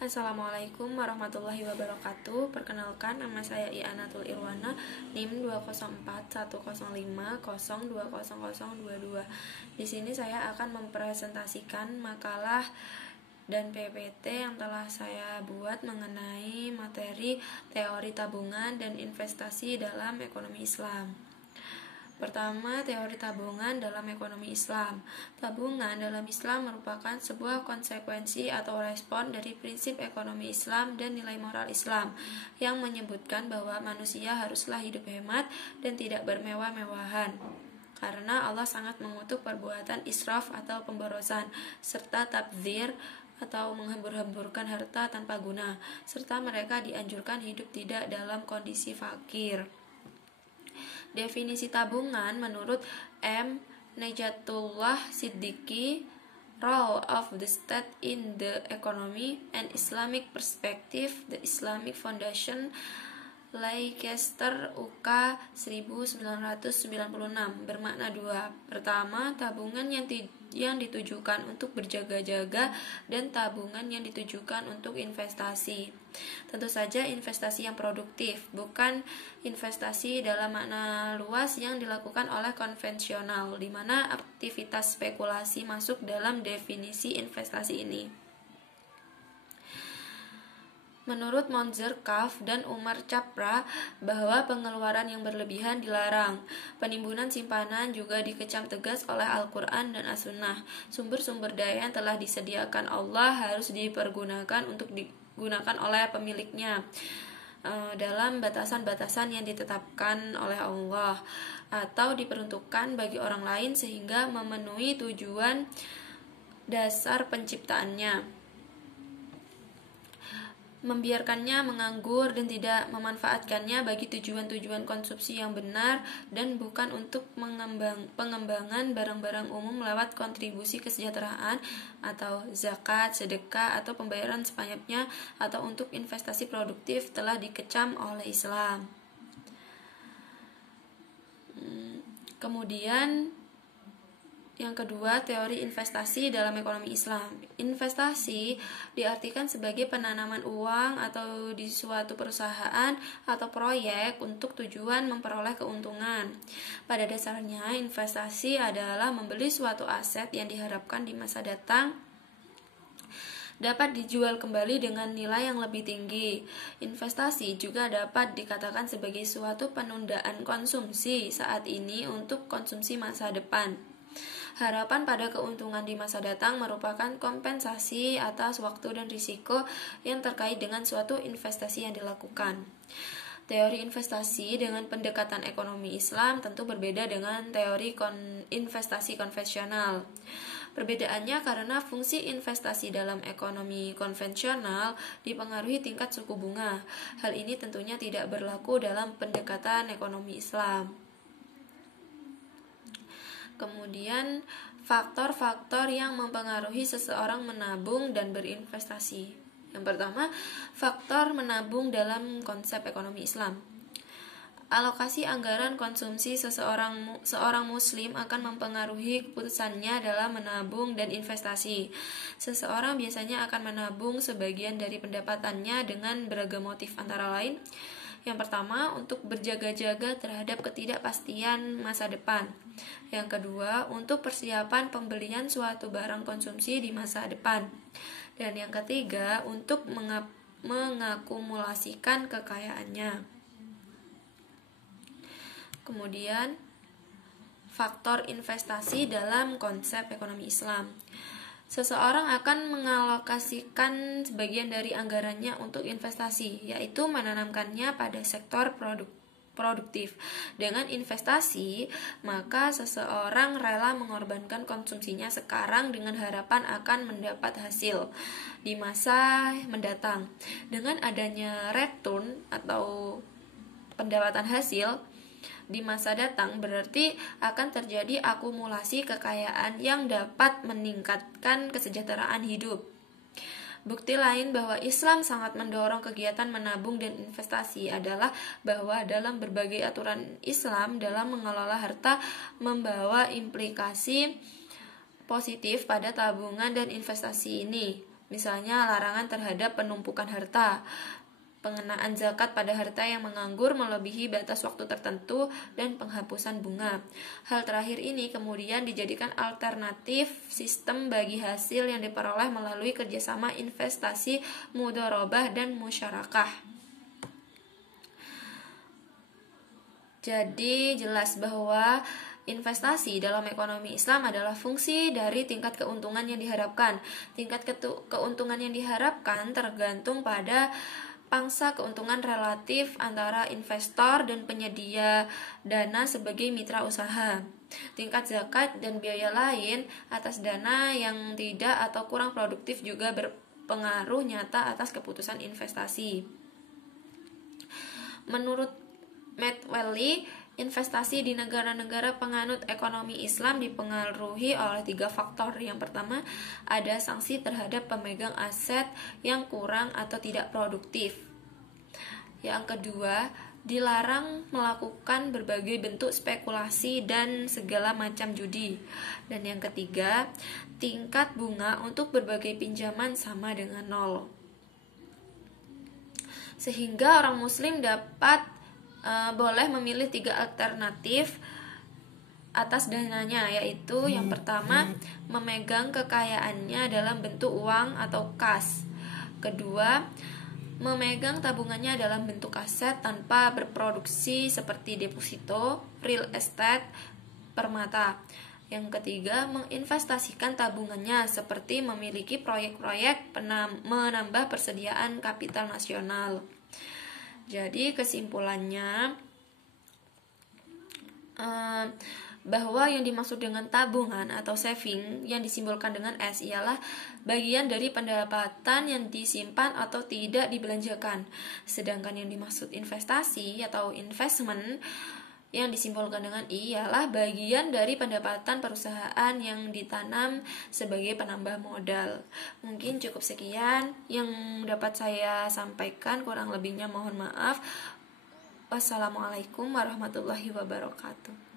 Assalamualaikum warahmatullahi wabarakatuh. Perkenalkan, nama saya I'anatul Irwana, NIM 2041050200022. Di sini saya akan mempresentasikan makalah dan PPT yang telah saya buat mengenai materi teori tabungan dan investasi dalam ekonomi Islam. Pertama, teori tabungan dalam ekonomi Islam. Tabungan dalam Islam merupakan sebuah konsekuensi atau respon dari prinsip ekonomi Islam dan nilai moral Islam yang menyebutkan bahwa manusia haruslah hidup hemat dan tidak bermewah-mewahan. Karena Allah sangat mengutuk perbuatan israf atau pemborosan, serta tabdzir atau menghambur-hamburkan harta tanpa guna, serta mereka dianjurkan hidup tidak dalam kondisi fakir. Definisi tabungan menurut M. Najatullah Siddiqui, Role of the State in the Economy and Islamic Perspective, The Islamic Foundation, Leicester UK 1996, bermakna dua. Pertama, tabungan yang ditujukan untuk berjaga-jaga dan tabungan yang ditujukan untuk investasi. Tentu saja investasi yang produktif, bukan investasi dalam makna luas yang dilakukan oleh konvensional, di mana aktivitas spekulasi masuk dalam definisi investasi ini. Menurut Monzer Kaf dan Umar Chapra, bahwa pengeluaran yang berlebihan dilarang. Penimbunan simpanan juga dikecam tegas oleh Al-Quran dan As-Sunnah. Sumber-sumber daya yang telah disediakan Allah harus dipergunakan untuk digunakan oleh pemiliknya dalam batasan-batasan yang ditetapkan oleh Allah atau diperuntukkan bagi orang lain sehingga memenuhi tujuan dasar penciptaannya. Membiarkannya menganggur dan tidak memanfaatkannya bagi tujuan-tujuan konsumsi yang benar dan bukan untuk pengembangan barang-barang umum lewat kontribusi kesejahteraan atau zakat, sedekah atau pembayaran sepajaknya atau untuk investasi produktif telah dikecam oleh Islam. Kemudian yang kedua, teori investasi dalam ekonomi Islam. Investasi diartikan sebagai penanaman uang atau di suatu perusahaan atau proyek untuk tujuan memperoleh keuntungan. Pada dasarnya, investasi adalah membeli suatu aset yang diharapkan di masa datang dapat dijual kembali dengan nilai yang lebih tinggi. Investasi juga dapat dikatakan sebagai suatu penundaan konsumsi saat ini untuk konsumsi masa depan. Harapan pada keuntungan di masa datang merupakan kompensasi atas waktu dan risiko yang terkait dengan suatu investasi yang dilakukan. Teori investasi dengan pendekatan ekonomi Islam tentu berbeda dengan teori investasi konvensional. Perbedaannya karena fungsi investasi dalam ekonomi konvensional dipengaruhi tingkat suku bunga. Hal ini tentunya tidak berlaku dalam pendekatan ekonomi Islam. Kemudian, faktor-faktor yang mempengaruhi seseorang menabung dan berinvestasi. Yang pertama, faktor menabung dalam konsep ekonomi Islam. Alokasi anggaran konsumsi seorang muslim akan mempengaruhi keputusannya dalam menabung dan investasi. Seseorang biasanya akan menabung sebagian dari pendapatannya dengan beragam motif, antara lain: yang pertama, untuk berjaga-jaga terhadap ketidakpastian masa depan. Yang kedua, untuk persiapan pembelian suatu barang konsumsi di masa depan. Dan yang ketiga, untuk mengakumulasikan kekayaannya. Kemudian, faktor investasi dalam konsep ekonomi Islam. Seseorang akan mengalokasikan sebagian dari anggarannya untuk investasi, yaitu menanamkannya pada sektor produktif. Dengan investasi, maka seseorang rela mengorbankan konsumsinya sekarang dengan harapan akan mendapat hasil di masa mendatang. Dengan adanya return atau pendapatan hasil di masa datang, berarti akan terjadi akumulasi kekayaan yang dapat meningkatkan kesejahteraan hidup. Bukti lain bahwa Islam sangat mendorong kegiatan menabung dan investasi adalah bahwa dalam berbagai aturan Islam dalam mengelola harta membawa implikasi positif pada tabungan dan investasi ini. Misalnya larangan terhadap penumpukan harta, pengenaan zakat pada harta yang menganggur melebihi batas waktu tertentu, dan penghapusan bunga. Hal terakhir ini kemudian dijadikan alternatif sistem bagi hasil yang diperoleh melalui kerjasama investasi, mudharabah, dan musyarakah. Jadi jelas bahwa investasi dalam ekonomi Islam adalah fungsi dari tingkat keuntungan yang diharapkan. Tingkat keuntungan yang diharapkan tergantung pada pangsa keuntungan relatif antara investor dan penyedia dana sebagai mitra usaha. Tingkat zakat dan biaya lain atas dana yang tidak atau kurang produktif juga berpengaruh nyata atas keputusan investasi. Menurut Matt Welly, investasi di negara-negara penganut ekonomi Islam dipengaruhi oleh 3 faktor. Yang pertama, ada sanksi terhadap pemegang aset yang kurang atau tidak produktif. Yang kedua, dilarang melakukan berbagai bentuk spekulasi dan segala macam judi. Dan yang ketiga, tingkat bunga untuk berbagai pinjaman sama dengan 0. Sehingga orang muslim dapat boleh memilih 3 alternatif atas dananya, yaitu yang pertama, memegang kekayaannya dalam bentuk uang atau kas. Kedua, memegang tabungannya dalam bentuk aset tanpa berproduksi seperti deposito, real estate, permata. Yang ketiga, menginvestasikan tabungannya seperti memiliki proyek-proyek menambah persediaan kapital nasional. Jadi kesimpulannya bahwa yang dimaksud dengan tabungan atau saving yang disimbolkan dengan S ialah bagian dari pendapatan yang disimpan atau tidak dibelanjakan. Sedangkan yang dimaksud investasi atau investment yang disimbolkan dengan I ialah bagian dari pendapatan perusahaan yang ditanam sebagai penambah modal. Mungkin cukup sekian yang dapat saya sampaikan, kurang lebihnya mohon maaf. Wassalamualaikum warahmatullahi wabarakatuh.